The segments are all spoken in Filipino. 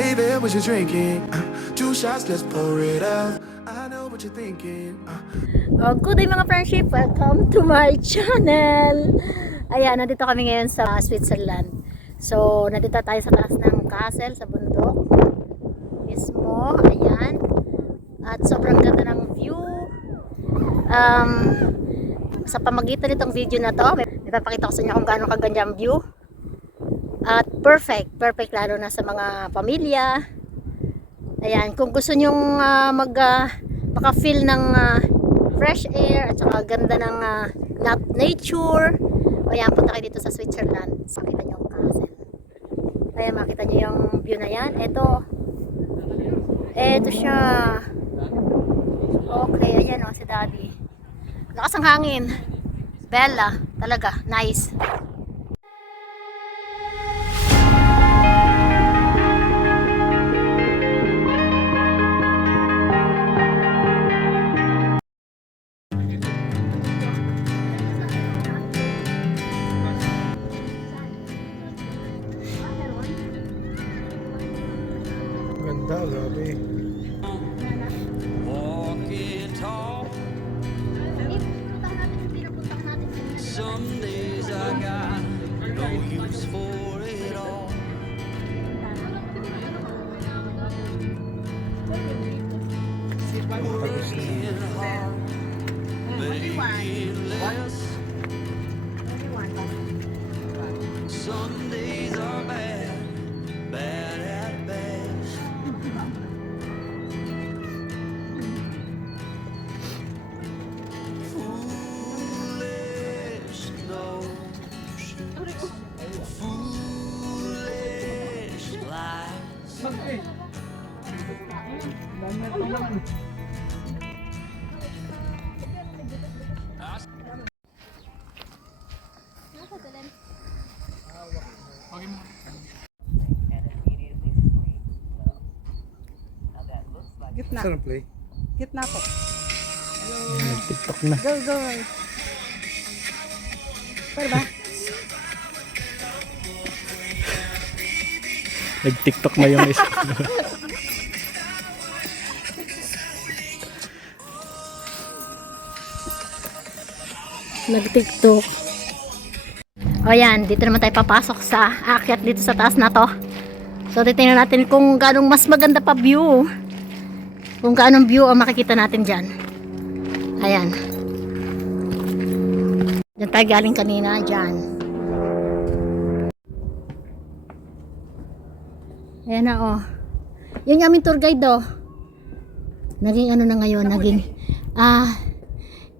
Hey there, what you drinking? 2 shots, let's pour it out. I know what you're thinking. Oh, good day mga friendship, welcome to my channel. Ayan, nandito kami ngayon sa Switzerland. So, nandito tayo sa taas ng castle, sa bundok mismo, ayan. At sobrang ganda ng view. Sa pamagitan nitong video na to, may papakita ko sa inyo kung gaano kaganda ang view. At perfect lalo na sa mga pamilya. Ayan, kung gusto nyong maka-feel ng fresh air at saka ganda ng nature, ayan, punta kayo dito sa Switzerland. Makita nyo ang castle. Ayan, makita nyo yung view na yan. Ito siya. Okay, ayan o, si Daddy. Lakas ang hangin. Bella, talaga, nice. Ganda, grabe. Some days I got no use for it all. Working hard, making less. Some days are bad, bad at best. Foolish notions, foolish lies. Gitna. Saan ang play? Gitna po. TikTok na. Go, go. Pwede ba? Nag-TikTok na yung isa. Nag-TikTok. O yan, dito naman tayo papasok sa akyat dito sa taas na to. So titingnan natin kung gaano mas maganda pa view. Kung gaano view ang makikita natin dyan. Ayan. Diyan tayo galing kanina, dyan. Ayan na oh. Yan yung aming tour guide oh. Naging ano na ngayon, naging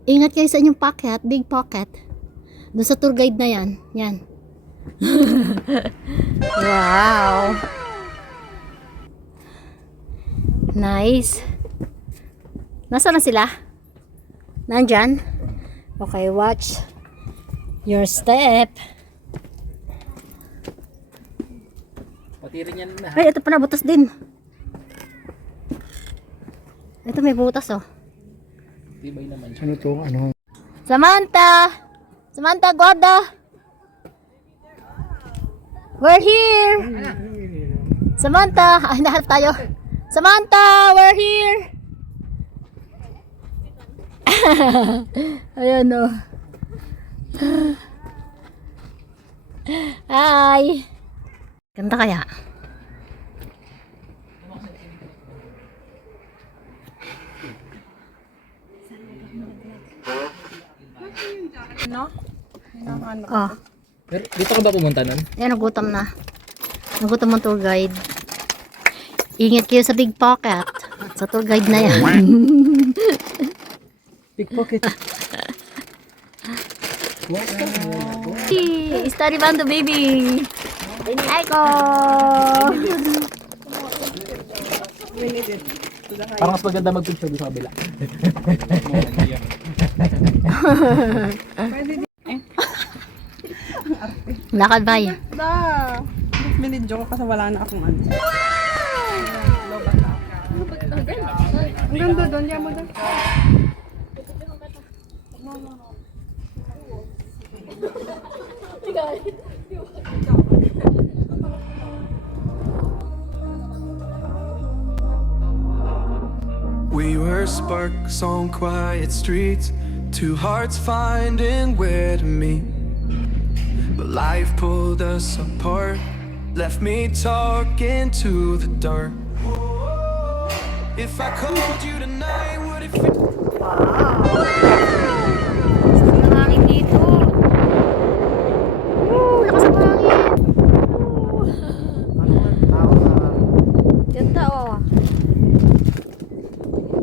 ingat kayo sa inyong pocket, big pocket. Doon sa tour guide na yan. Yan. Wow. Nice. Nasaan na sila? Nandyan? Okay, watch your step. Patirin yan na. Ay, ito pa na, butas din. Ito may butas oh. Tibay naman siya. Ano to? Ano? Samantha! Samantha, guarda! We're here! Samantha! Ay, naharap tayo. Samantha, we're here! Ayan o. Hi! Ganda kaya? No? Oh, Pero dito ka ba pumunta nun? ayan, nagutom na. Nagutom ang tour guide. Ingat kayo sa big pocket. Sa tour guide na yan. Pickpocket. Study bando baby. Aiko. Parang mas maganda mag-picture dito sa kabila. Lakad ba yun? Da! Binidyo ko kasi wala na akong ano. Ang ganda doon. Diyan mo doon. sparks on quiet streets, two hearts finding where to meet. But life pulled us apart, left me talking to the dark. If I called you tonight, would it feel? Ang hangin dito. Woo! Lakas ang hangin. Woo! Ganda oh.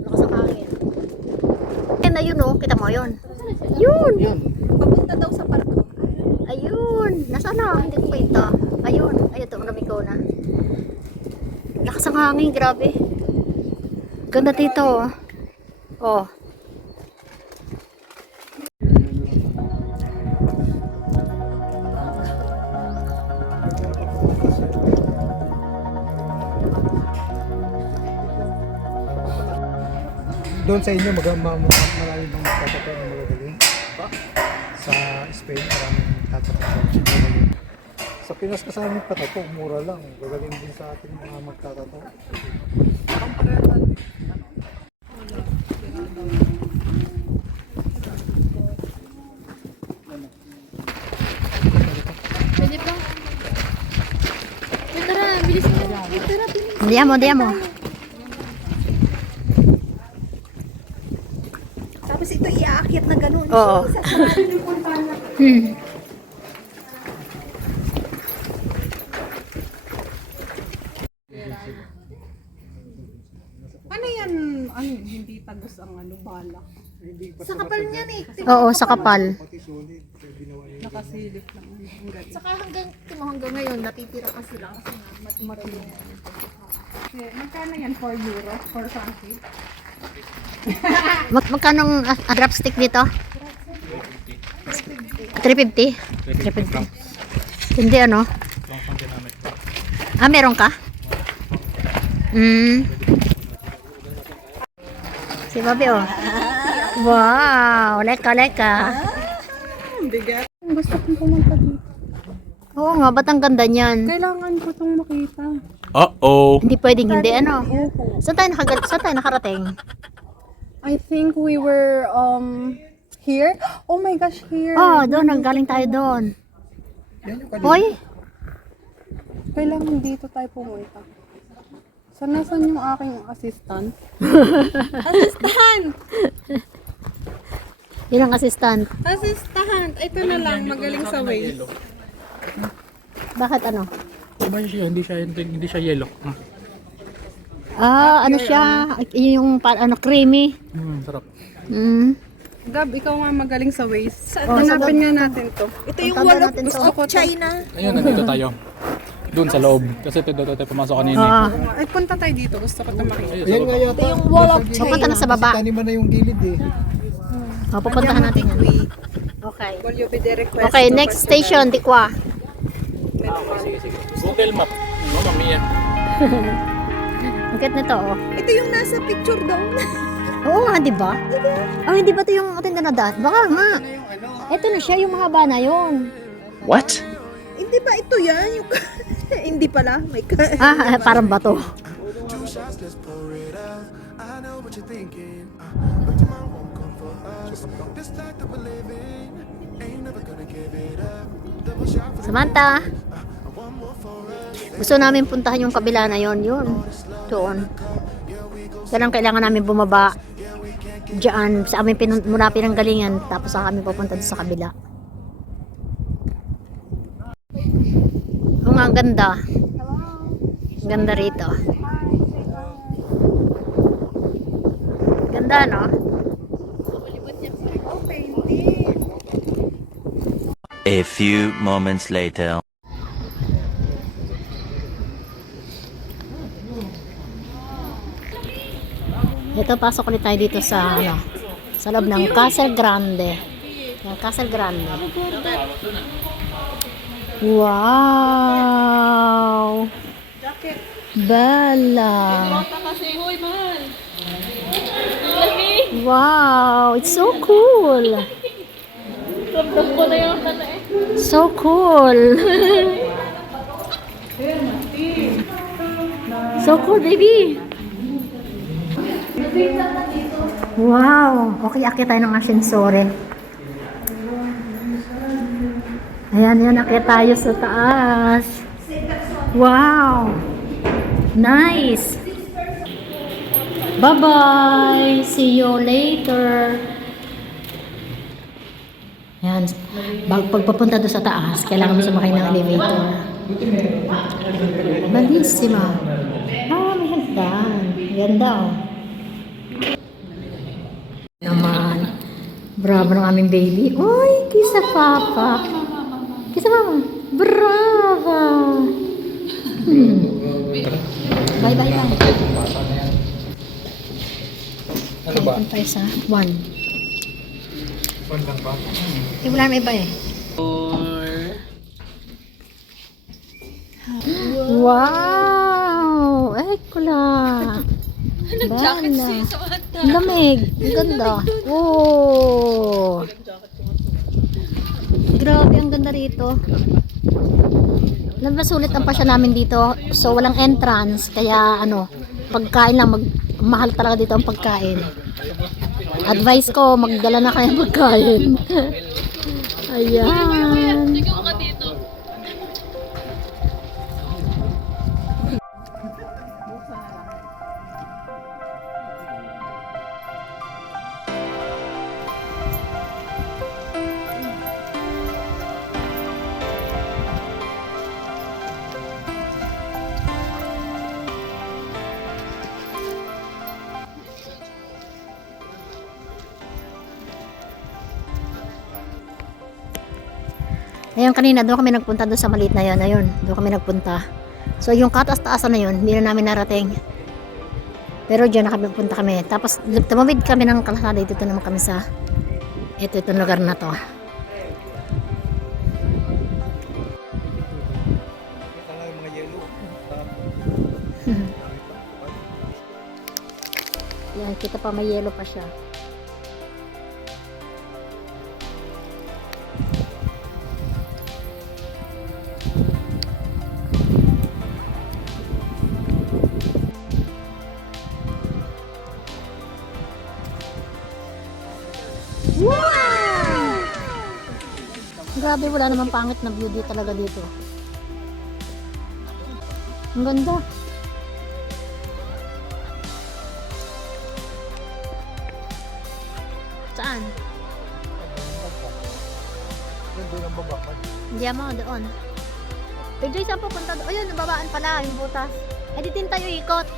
Lakas ang hangin. Yan na yun oh. Kita mo yun. Yun! Yun. Papunta daw sa parko. Ayun! Nasaan na? Hindi ko kita. Ayun. Ayun ito. Marami ko na. Lakas ang hangin. Grabe. Ganda dito oh. Oh. Doon sa inyo, marami bang magtatato ng magagaling? Sa Spain, maraming magtatato ng magagaling. Sa Pinas kasi namin patato, mura lang. Gagaling din sa ating mga magtatato. Pwede pa? Tara, bilis mo. Tara, bilis. Diyan mo. Tapos ito iaakyat na ganun. Oo. Ano yan? Ano, hindi tagos ang ano, bala. Sa kapal niya. Oo, sa kapal. Nakasilip lang. Ang galing. Saka hanggang ngayon, natitira pa sila kasi nga matulong. Okay, magkano yan? 4 euro? 4 francs? Magkano ang drop stick dito? 350? 350. Hindi ano? Ah, meron ka? Si Bobby oh. Wow, leka. Bigat. Gusto kong pumunta dito. Oo nga, ba't ang ganda niyan? Kailangan ko itong makita. Hindi pwedeng hindi ano. Saan tayo nakarating? I think we were here. Oh my gosh, here. Oh, doon, nanggaling tayo doon. Hoy, Kailangan dito tayo pumunta. Saan yung aking assistant? yun ang assistant. Assistant! Ito na lang, magaling sa ways. Bakit ano? Iba siya, hindi siya yellow. Ah, ano siya? Yung creamy. Sarap. Gab, ikaw nga magaling sa ways. Oh, Hanapin nga natin to. Ito yung Punta wall of natin to. gusto ko China. Ayun, nandito tayo. Doon sa loob. Kasi ito tayo pumasok kanina. Ah, Ay, punta tayo dito. Gusto ko ito makita. Ayan nga yata. Yung wall of pupunta na sa baba. Taniman na yung gilid eh. Oh, pupuntahan natin yan. Okay. Will you be the request? Okay, next station, Tikwa. Google Map. Mamma mia. Ang cute nito, oh. Ito yung nasa picture daw. Oo nga, di ba? Oh, hindi ba ito yung ating na-dot? Baka nga. Ito na siya, yung mahaba na yun. What? Hindi ba ito yan? Yung... Hindi pala. May Ah, parang bato. 2 shots, let's pour it out. I know what you're thinking, but tomorrow won't come for us. This life that we're living ain't never gonna give it up. Double shot for the Samantha, one more for us. gusto namin puntahan yung kabila na yon, yun. Doon. Kailangan namin bumaba diyan sa aming mula pinanggalingan, tapos sa kami pupunta sa kabila. Ang ganda. Ganda rito. Ganda, no? A few moments later. Ito, pasok ulit tayo dito sa sa loob ng Castle Grande. Yung Castle Grande. Wow! Bella! Wow! It's so cool! So cool! So cool, baby! Wow! Okay, akit tayo ng asyensore. Ayan, yan, akit tayo sa taas. Wow! Nice! Bye-bye! See you later! Ayan, pagpapunta doon sa taas, kailangan mo sumakay ng elevator. Malissima. Ah, may hagdan. Ganda, oh. Naman. Bravo ng aming baby. Uy, kisa papa. Kisa mama. Bravo. Bye, bye, bye. Ano ba? Kain tayo sa 1. Bandang pa. Eh, wala na iba eh. Wow! Ekula! Bana! Ang lamig! Ang ganda! Oh! Grabe, ang ganda rito. Nagmasulit ang pasya namin dito. So, walang entrance. Kaya, ano, pagkain lang. Mahal talaga dito ang pagkain. Advice ko, magdala na kayo ng pagkain. Ayan. Ayun, kanina doon kami nagpunta doon sa maliit na yun. Ayun, doon kami nagpunta. So yung kataas-taasan na yun, hindi na namin narating. Pero dyan nakapunta kami. Tapos tumawid kami ng kalsada. Dito naman kami sa itong lugar na to. Yan, kita pa may yellow pa siya. Wow! Grabe, wala namang pangit na view talaga dito. Ang ganda. Saan? Hindi mo, doon. Pwede saan pupunta doon? Ayun, nababaan pala yung butas. Eh, di din tayo ikot.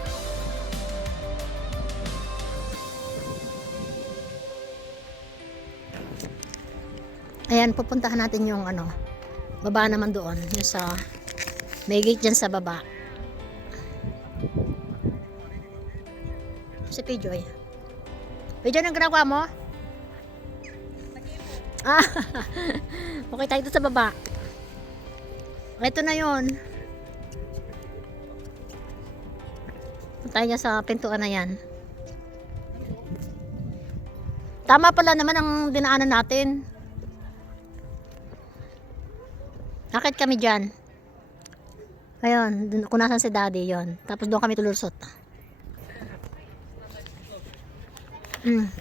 Ayan, pupuntahan natin yung ano, baba naman doon, yung sa may gate dyan sa baba. Si Pijoy. Pijoy, anong ginagawa mo? Ah, okay tayo dito sa baba. Ito na yun. Punta niya sa pintuan na yan. Tama pala naman ang dinaanan natin. Akit kami dyan. Ayun, dun, kung nasan si daddy, yon. Tapos doon kami tulusot.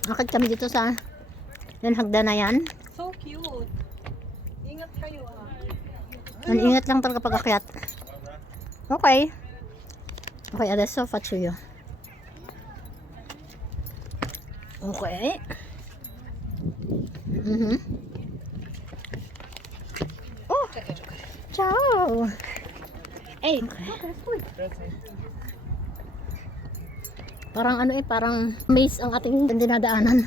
Akit kami dito sa yan, hagdan na yan. So cute. Ingat kayo Ang ingat lang talaga pag akyat. Okay. Okay, adesso faccio io. Okay. Oh! Ciao! Eh, parang ano parang maze ang ating dinadaanan.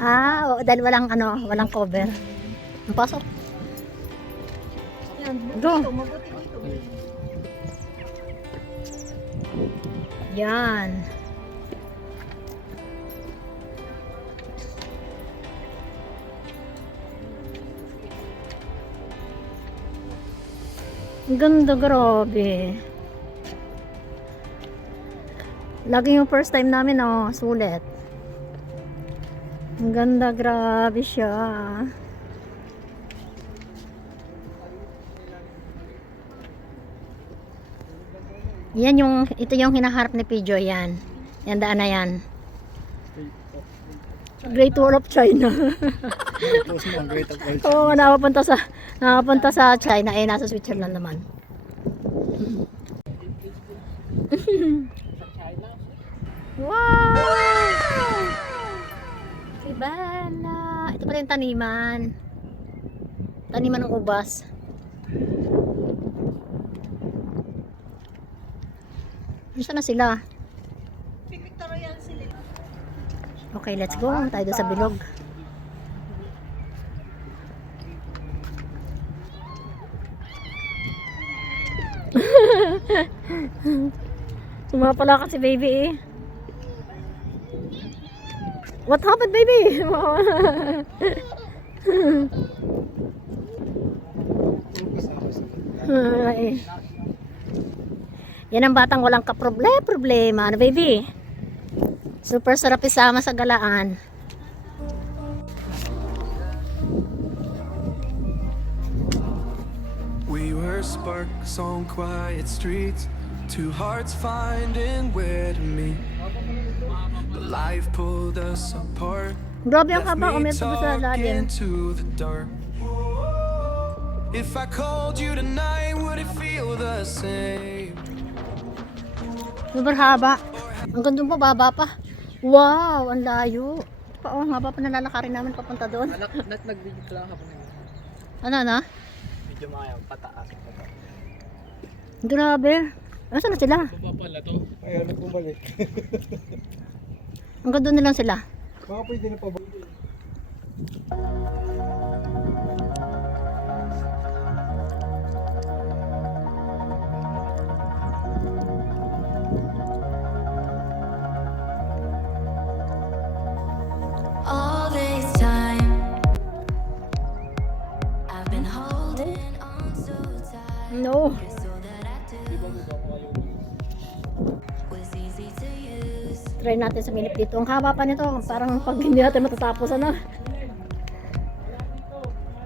Ah, oo, dahil walang walang cover. Ang pasok. Go. Yan. Ang ganda, grabe. Lagi yung first time namin, sulit. Ang ganda, grabe siya. Ito yung hinaharap ni Pijo, yan. Yan, daan na yan. Great Wall of China. Close mo ang Great of All. Oo, nakapunta sa China, eh, nasa Switzerland naman. Wow! Iba na. Ito pala yung taniman. Taniman ng ubas. Saan na sila? Okay, let's go. Tayo doon sa bilog. Sumapala kasi baby eh. What happened, baby? Ay. Yan ang batang walang problema. Ano, baby? Super sarap isama sa galaan. We were sparks on quiet streets, two hearts finding where to meet. But life pulled us apart, Grabe ang left haba. me Umento ko sa lalim. talking to the dark. If I called you tonight, would it feel the same? Super haba. Ang ganda mo, baba pa. Wow, ang layo. Pa, oh, haba pa nalalakarin namin papunta doon. Nag-video ka lang ako na. Ano na? Video mo kayo, pataas. Grabe. Nasaan na sila? Baba pala to. Ayaw na bumalik. Hanggang doon na lang sila. Baka pwede na pa ba? All this time I've been holding on so tight No. so that I do was easy to use. Try natin sa minip dito. Ang haba pa nito. Parang pag hindi natin matatapos, ano?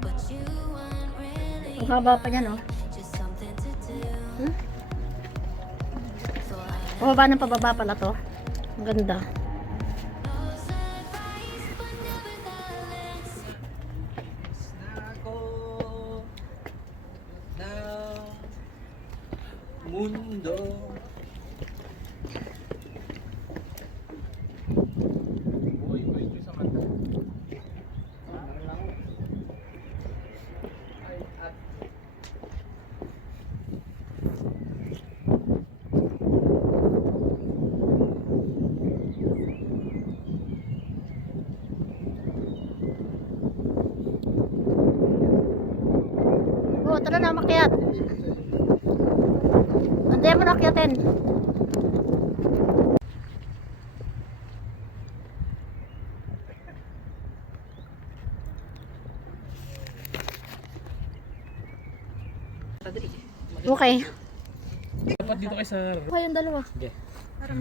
But you weren't really Ang haba pa niya, no? just something to do. Pababa ng pababa pala to. Ang ganda. Mundo. Oh, tara na, makyat. Antayin mo na akyatin. Okay. Dapat dito kayo sa... Kayong dalawa.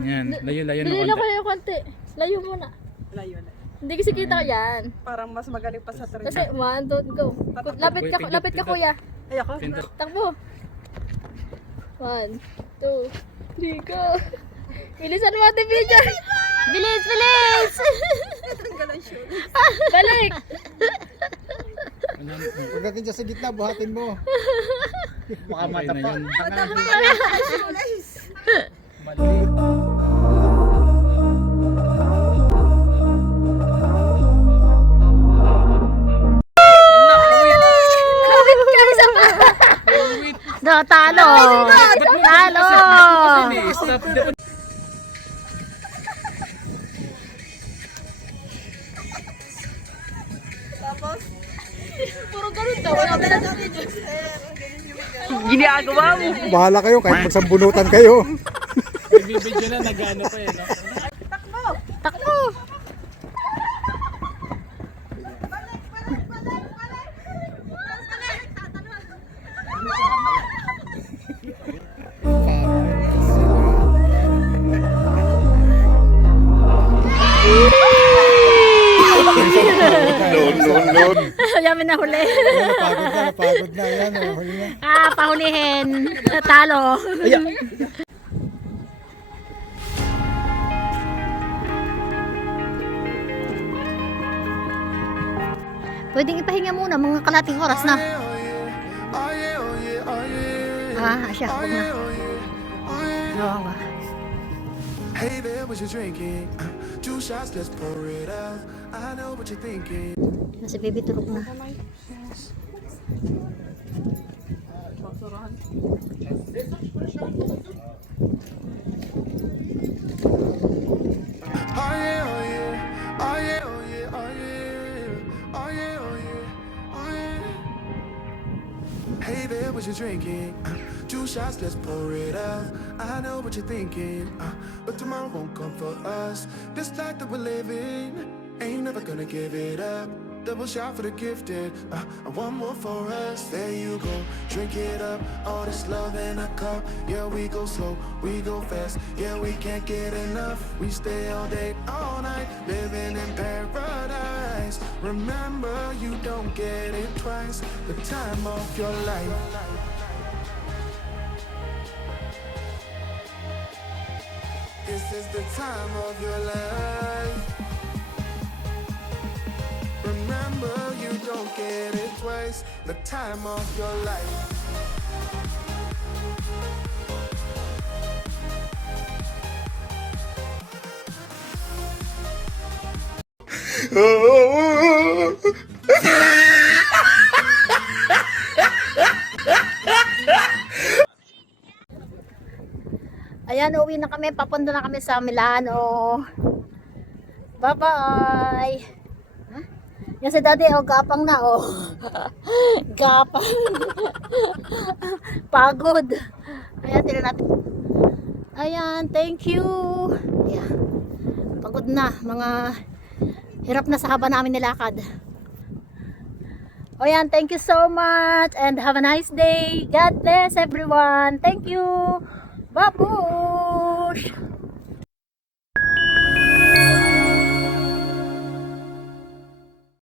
Yan, layo-layo na Dili lang konti. kayo konti. Layo muna. Layo na. Hindi kasi kita ko yan. Parang mas magaling pa sa trip. Kasi 1, 2, go. Lapit ka kuya. Ayoko. Pindot. Takbo. 1, 2, 3, go. Bilisan mo ate Pijo. Bilis, bilis! Balik. Pagdating dyan sa gitna, buhatin mo. Baka mata pa. No, talo! Talo! Stop. Puro ganun daw. Wala ka lang Bahala kayo kahit magsambunutan kayo. Nagbibidyo na, nag-ano pa eh. No? Takbo! Yamin na huli. Napagod na. Yan, huli na. Pahulihin. Talo. Pwedeng ipahinga muna, mga kalating oras na. Oh yeah, oh yeah, oh yeah. Ah, siya, huwag na. Oo nga. Hey there, what you drinking? 2 shots, let's pour it out. I know what you're thinking. Si baby tulog na. Oh yeah, oh yeah, oh yeah, oh yeah, oh yeah, oh yeah, oh yeah, oh yeah. Hey there, what you drinking? 2 shots, let's pour it out. I know what you're thinking, but tomorrow won't come for us. This life that we're living, ain't never gonna give it up. Double shot for the gifted, and one more for us. There you go, drink it up. All this love in a cup. Yeah, we go slow, we go fast. Yeah, we can't get enough. We stay all day, all night, living in paradise. Remember, you don't get it twice. The time of your life. This is the time of your life. Remember, you don't get it twice. The time of your life. Ayan, uwi na kami. Papunta na kami sa Milano. Bye-bye. Huh? Yan si daddy, oh, gapang na, oh. Gapang. Pagod. Ayan, tira natin. Ayan, thank you. Ayan. Pagod na. Mga hirap na sa haba namin nilakad. O yan, thank you so much and have a nice day. God bless everyone. Thank you. Babush!